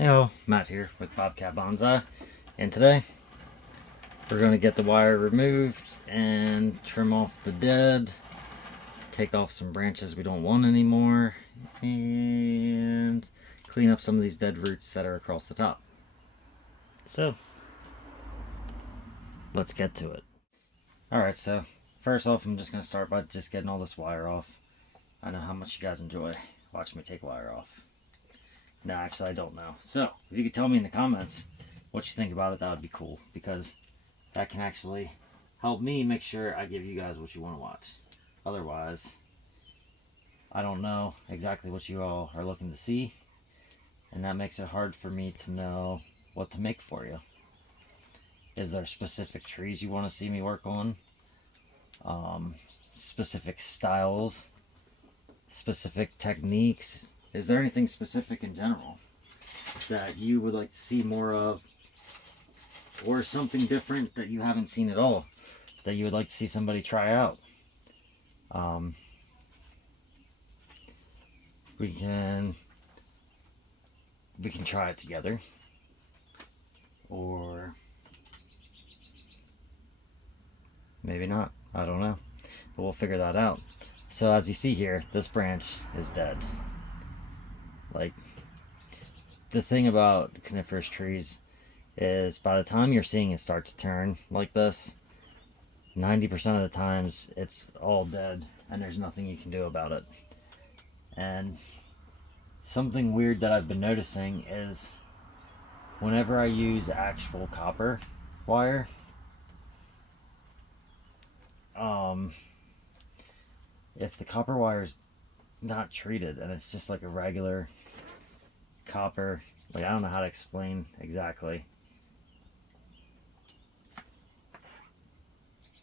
Hey, Matt here with Bobcat Bonsai, and today we're going to get the wire removed and trim off the dead, take off some branches we don't want anymore, and clean up some of these dead roots that are across the top. So, let's get to it. Alright, so first off, I'm just going to start by just getting all this wire off. I know how much you guys enjoy watching me take wire off. No, actually, I don't know. So, if you could tell me in the comments what you think about it, that would be cool. Because that can actually help me make sure I give you guys what you want to watch. Otherwise, I don't know exactly what you all are looking to see. And that makes it hard for me to know what to make for you. Is there specific trees you want to see me work on? Specific styles? Specific techniques? Is there anything specific in general that you would like to see more of, or something different that you haven't seen at all that you would like to see somebody try out? We can try it together, or maybe not. I don't know, but we'll figure that out. So as you see here, this branch is dead. Like, the thing about coniferous trees is by the time you're seeing it start to turn like this, 90% of the times it's all dead and there's nothing you can do about it. And something weird that I've been noticing is whenever I use actual copper wire, if the copper wire's not treated and it's just like a regular copper, like, I don't know how to explain exactly.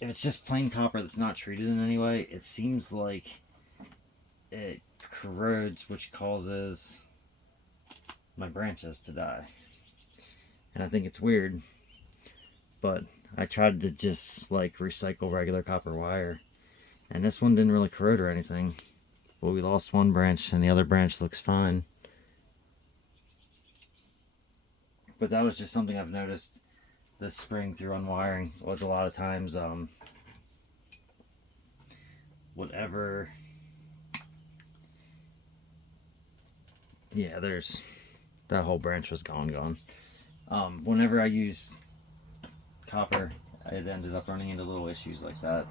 If it's just plain copper that's not treated in any way, it seems like it corrodes, which causes my branches to die. And I think it's weird, but I tried to just like recycle regular copper wire, and this one didn't really corrode or anything. But we lost one branch and the other branch looks fine. But that was just something I've noticed this spring through unwiring, was a lot of times whatever, yeah, there's that whole branch was gone. Whenever I use copper, it ended up running into little issues like that.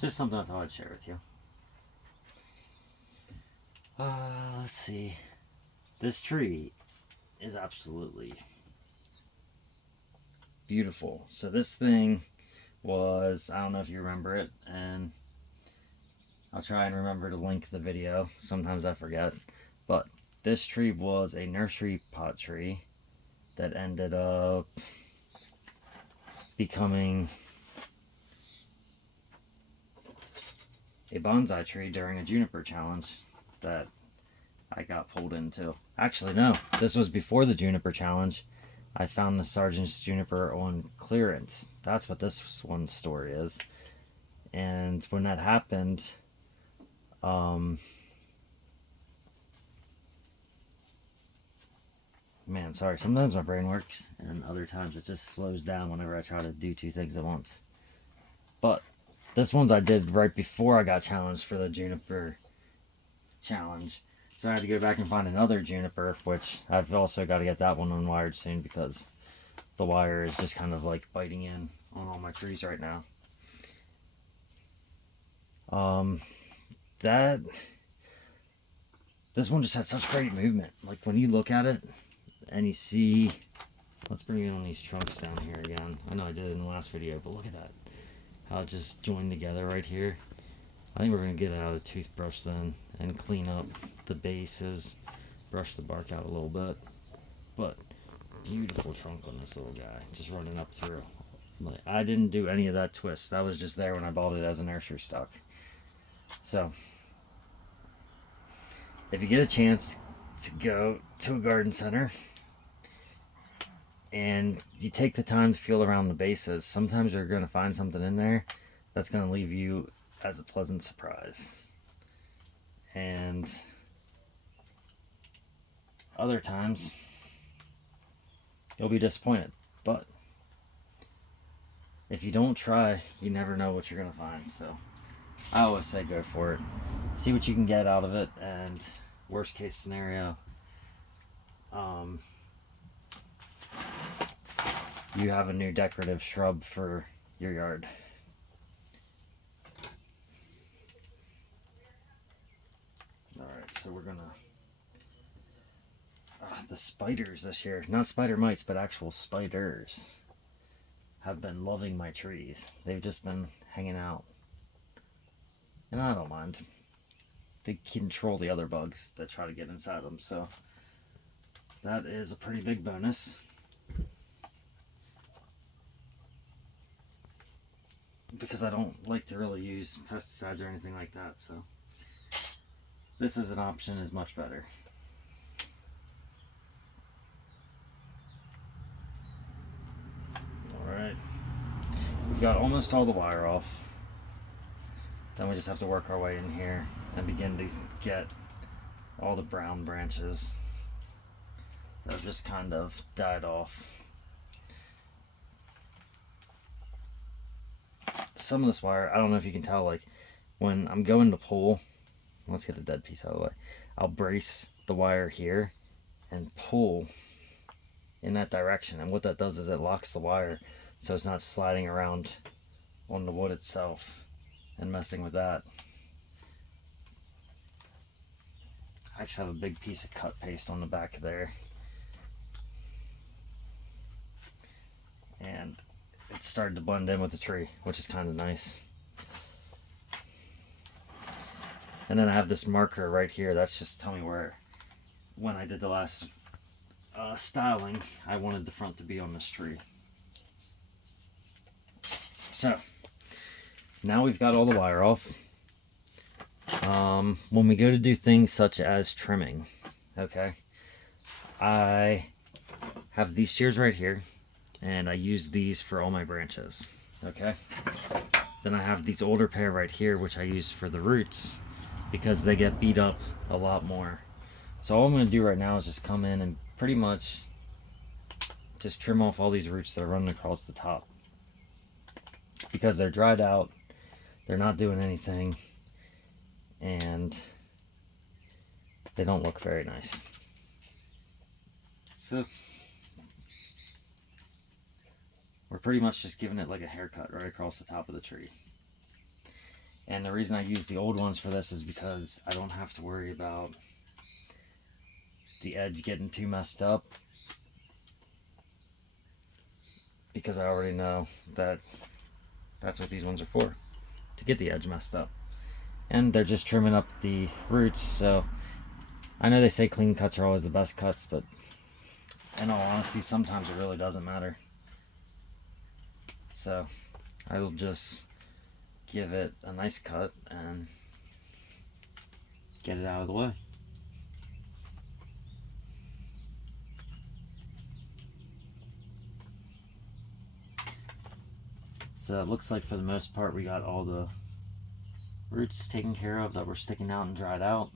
Just something I thought I'd share with you. Let's see. This tree is absolutely beautiful. So this thing was, I don't know if you remember it, and I'll try and remember to link the video. Sometimes I forget. But this tree was a nursery pot tree that ended up becoming a bonsai tree during a Juniper challenge that I got pulled into. Actually, no, this was before the Juniper challenge. I found the Sergeant's Juniper on clearance. That's what this one's story is. And when that happened, man, sorry, sometimes my brain works and other times it just slows down whenever I try to do two things at once. But this one's I did right before I got challenged for the Juniper challenge. So I had to go back and find another Juniper, which I've also got to get that one unwired soon because the wire is just kind of like biting in on all my trees right now. This one just had such great movement. Like, when you look at it and you see, let's bring in on these trunks down here again. I know I did it in the last video, but look at that. How it just joined together right here. I think we're going to get it out of the toothbrush then and clean up the bases, brush the bark out a little bit. But beautiful trunk on this little guy, just running up through. Like, I didn't do any of that twist. That was just there when I bought it as a nursery stock. So, if you get a chance to go to a garden center and you take the time to feel around the bases, sometimes you're going to find something in there that's going to leave you as a pleasant surprise. And other times you'll be disappointed. But if you don't try, you never know what you're going to find. So I always say go for it. See what you can get out of it, and worst case scenario, you have a new decorative shrub for your yard. Alright, so we're gonna... the spiders this year, not spider mites, but actual spiders, have been loving my trees. They've just been hanging out. And I don't mind. They control the other bugs that try to get inside them, so that is a pretty big bonus. Because I don't like to really use pesticides or anything like that, so this as an option is much better. Alright, we've got almost all the wire off. Then we just have to work our way in here and begin to get all the brown branches that have just kind of died off. Some of this wire, I don't know if you can tell, like when I'm going to pull, let's get the dead piece out of the way, I'll brace the wire here and pull in that direction, and what that does is it locks the wire so it's not sliding around on the wood itself and messing with that. I actually have a big piece of cut paste on the back there, and it started to blend in with the tree, which is kind of nice. And then I have this marker right here that's just telling me where, when I did the last styling, I wanted the front to be on this tree. So now we've got all the wire off. When we go to do things such as trimming, okay, I have these shears right here, and I use these for all my branches, okay? Then I have these older pair right here, which I use for the roots, because they get beat up a lot more. So all I'm going to do right now is just come in and pretty much just trim off all these roots that are running across the top, because they're dried out, they're not doing anything, and they don't look very nice. So we're pretty much just giving it like a haircut right across the top of the tree. And the reason I use the old ones for this is because I don't have to worry about the edge getting too messed up, because I already know that that's what these ones are for, to get the edge messed up. And they're just trimming up the roots, so I know they say clean cuts are always the best cuts, but in all honesty, sometimes it really doesn't matter. So I will just give it a nice cut and get it out of the way. So it looks like for the most part we got all the roots taken care of that were sticking out and dried out.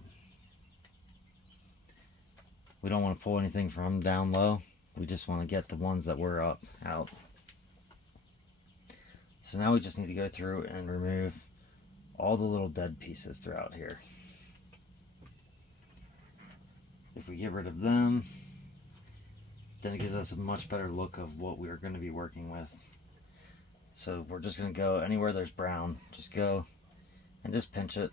We don't want to pull anything from down low. We just want to get the ones that were up out. So now we just need to go through and remove all the little dead pieces throughout here. If we get rid of them, then it gives us a much better look of what we're going to be working with. So we're just going to go anywhere there's brown, just go and just pinch it.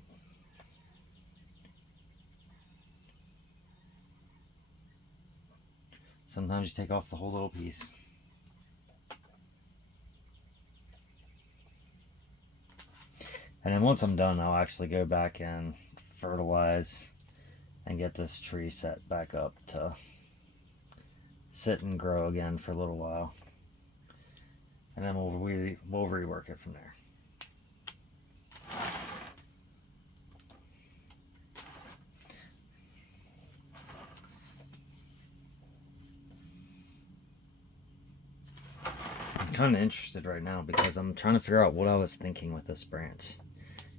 Sometimes you take off the whole little piece. And then once I'm done, I'll actually go back and fertilize and get this tree set back up to sit and grow again for a little while. And then we'll rework it from there. I'm kind of interested right now because I'm trying to figure out what I was thinking with this branch,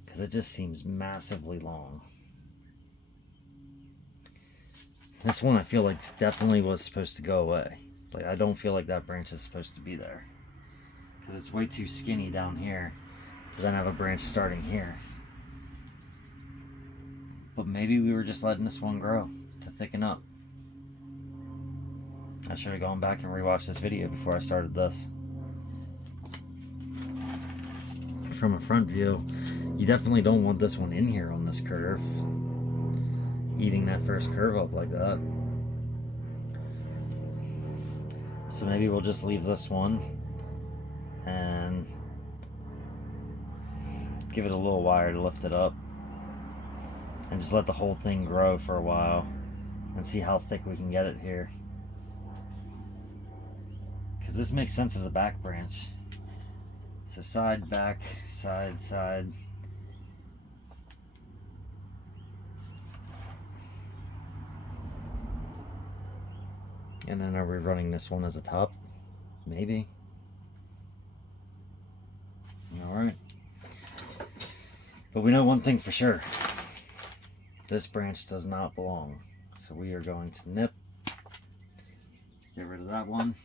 because it just seems massively long. This one I feel like definitely was supposed to go away. Like, I don't feel like that branch is supposed to be there. Because it's way too skinny down here to then have a branch starting here. But maybe we were just letting this one grow to thicken up. I should have gone back and rewatched this video before I started this. From a front view, you definitely don't want this one in here on this curve, eating that first curve up like that. So maybe we'll just leave this one and give it a little wire to lift it up and just let the whole thing grow for a while and see how thick we can get it here, because this makes sense as a back branch. So side, back, side, side. And then are we running this one as a top? Maybe. Alright. But we know one thing for sure. This branch does not belong. So we are going to nip. Get rid of that one.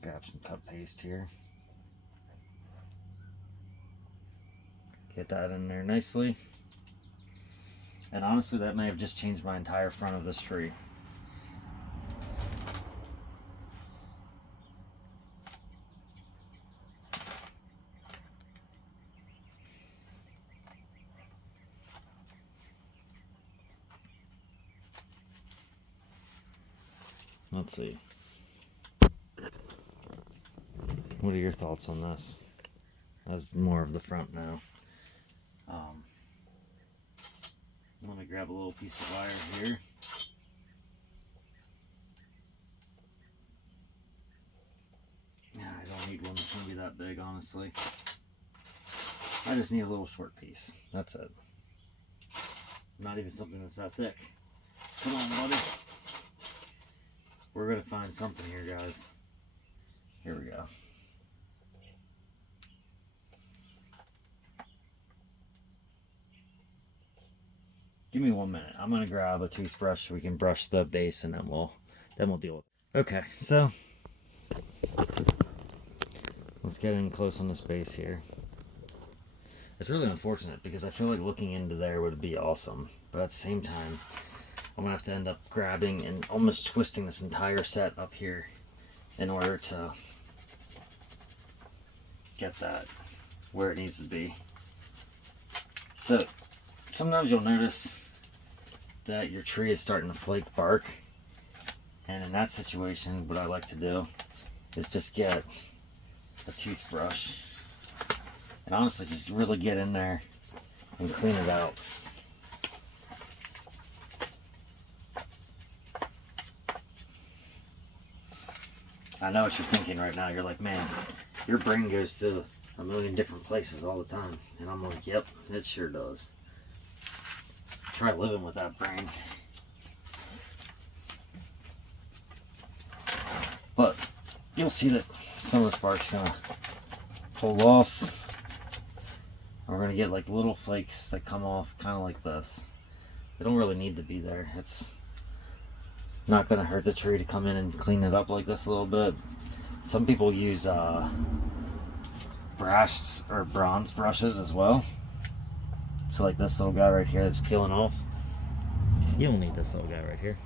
Grab some cut paste here. Get that in there nicely. And honestly, that may have just changed my entire front of this tree. Let's see. What are your thoughts on this? That's more of the front now. Let me grab a little piece of wire here. Yeah, I don't need one that's going to be that big, honestly. I just need a little short piece. That's it. Not even something that's that thick. Come on, buddy. We're going to find something here, guys. Here we go. Give me 1 minute. I'm gonna grab a toothbrush so we can brush the base, and then we'll deal with it. Okay, so let's get in close on this base here. It's really unfortunate because I feel like looking into there would be awesome, but at the same time, I'm gonna have to end up grabbing and almost twisting this entire set up here in order to get that where it needs to be. So sometimes you'll notice that your tree is starting to flake bark, and in that situation what I like to do is just get a toothbrush and honestly just really get in there and clean it out. I know what you're thinking right now. You're like, man, your brain goes to a million different places all the time. And I'm like, yep, it sure does. Try living with that brain. But you'll see that some of the sparks gonna pull off. And we're gonna get like little flakes that come off kind of like this. They don't really need to be there. It's not gonna hurt the tree to come in and clean it up like this a little bit. Some people use brass or bronze brushes as well. So like this little guy right here that's peeling off. You don't need this little guy right here.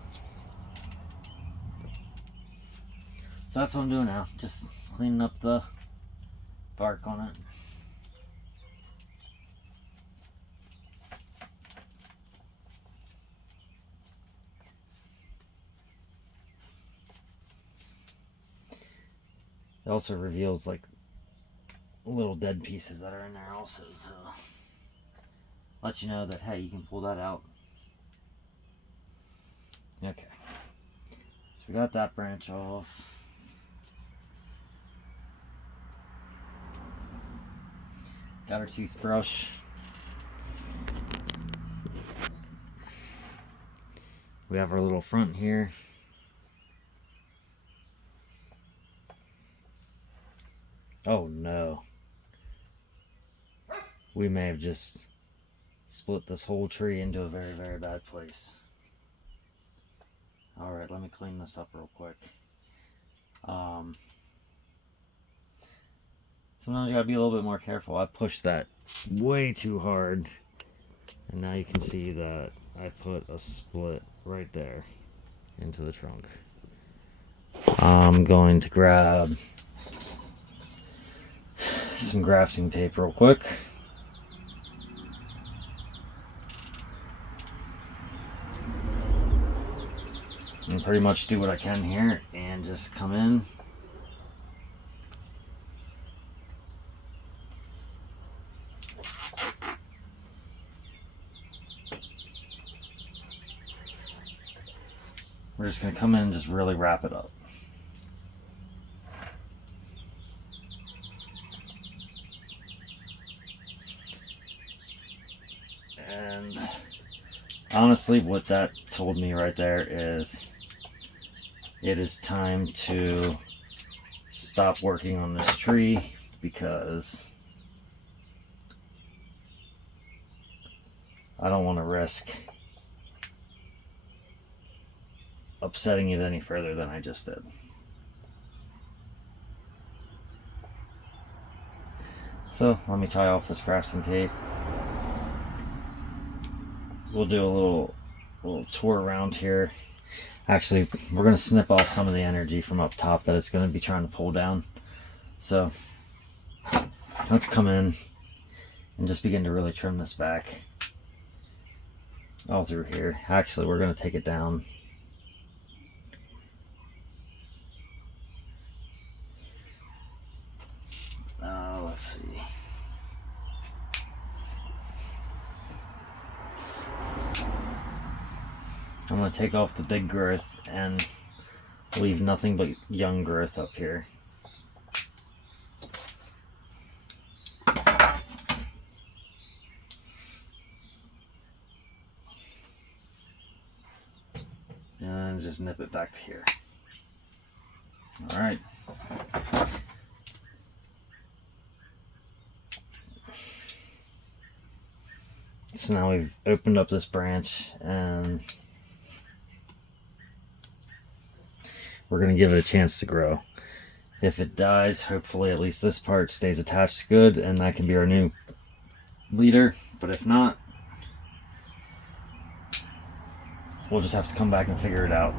So that's what I'm doing now. Just cleaning up the bark on it. It also reveals like little dead pieces that are in there also, so lets you know that, hey, you can pull that out. Okay, so we got that branch off. Got our toothbrush. We have our little front here. Oh no. We may have just split this whole tree into a very, very bad place. Alright, let me clean this up real quick. Sometimes you gotta be a little bit more careful. I pushed that way too hard. And now you can see that I put a split right there into the trunk. I'm going to grab some grafting tape real quick. And pretty much do what I can here and just come in. We're just going to come in and just really wrap it up. And honestly, what that told me right there is it is time to stop working on this tree, because I don't want to risk upsetting it any further than I just did. So let me tie off this crafting tape. We'll do a little tour around here. Actually, we're going to snip off some of the energy from up top that it's going to be trying to pull down. So let's come in and just begin to really trim this back all through here. Actually, we're going to take it down. Let's see. I'm going to take off the big growth and leave nothing but young growth up here. And just nip it back to here. Alright. So now we've opened up this branch and we're going to give it a chance to grow. If it dies, hopefully at least this part stays attached good and that can be our new leader. But if not, we'll just have to come back and figure it out.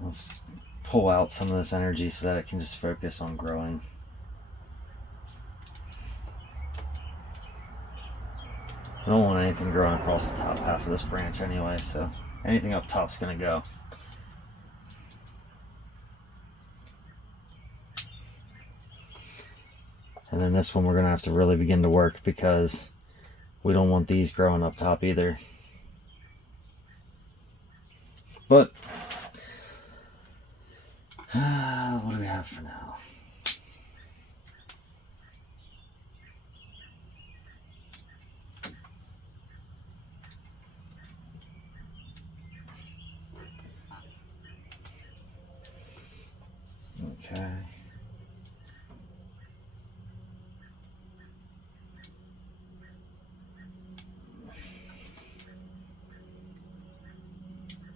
Let's pull out some of this energy so that it can just focus on growing. I don't want anything growing across the top half of this branch anyway, so anything up top's gonna go. And then this one we're gonna have to really begin to work, because we don't want these growing up top either. But what do we have for now? Okay.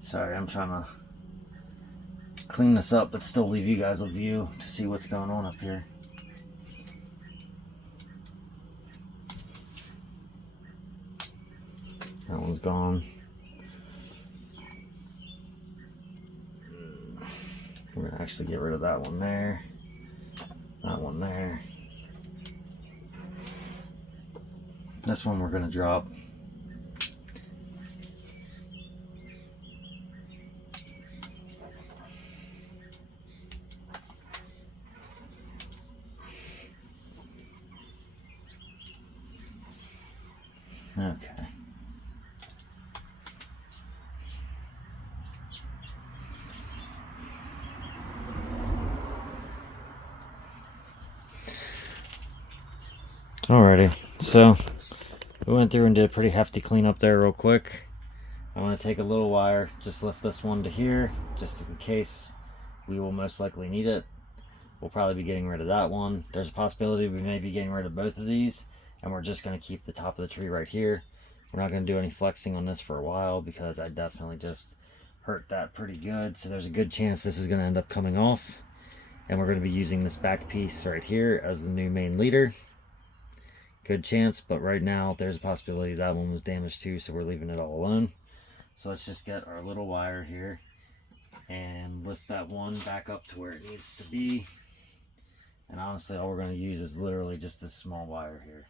Sorry, I'm trying to clean this up but still leave you guys a view to see what's going on up here. That one's gone. We're going to actually get rid of that one there. That one there. This one we're going to drop. Okay. Alrighty, so we went through and did a pretty hefty cleanup there real quick. I'm going to take a little wire, just lift this one to here, just in case we will most likely need it. we'll probably be getting rid of that one. There's a possibility we may be getting rid of both of these, and we're just going to keep the top of the tree right here. We're not going to do any flexing on this for a while because I definitely just hurt that pretty good. So there's a good chance this is going to end up coming off, and we're going to be using this back piece right here as the new main leader. Good chance, but right now there's a possibility that one was damaged too, so we're leaving it all alone. So let's just get our little wire here and lift that one back up to where it needs to be. And honestly, all we're going to use is literally just this small wire here.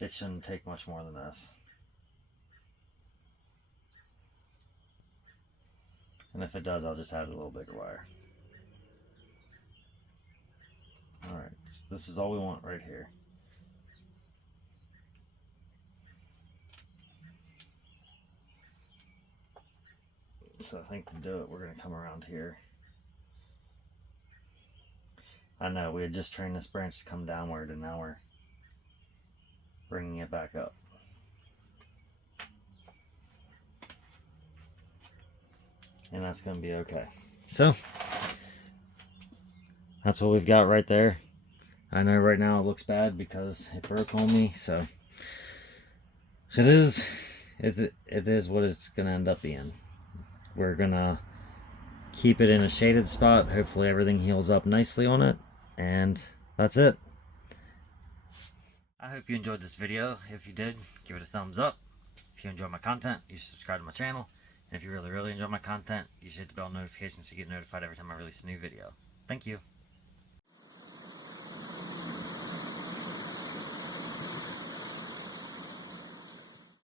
It shouldn't take much more than this. And if it does, I'll just add a little bigger wire. Alright, so this is all we want right here. So I think to do it, we're going to come around here. I know, we had just trained this branch to come downward, and now we're bringing it back up. And that's going to be okay. So, that's what we've got right there. I know right now it looks bad because it broke on me, so it is what it's going to end up being. We're going to keep it in a shaded spot. Hopefully everything heals up nicely on it, and that's it. I hope you enjoyed this video. If you did, give it a thumbs up. If you enjoy my content, you should subscribe to my channel. And if you really enjoy my content, you should hit the bell notifications to get notified every time I release a new video. Thank you.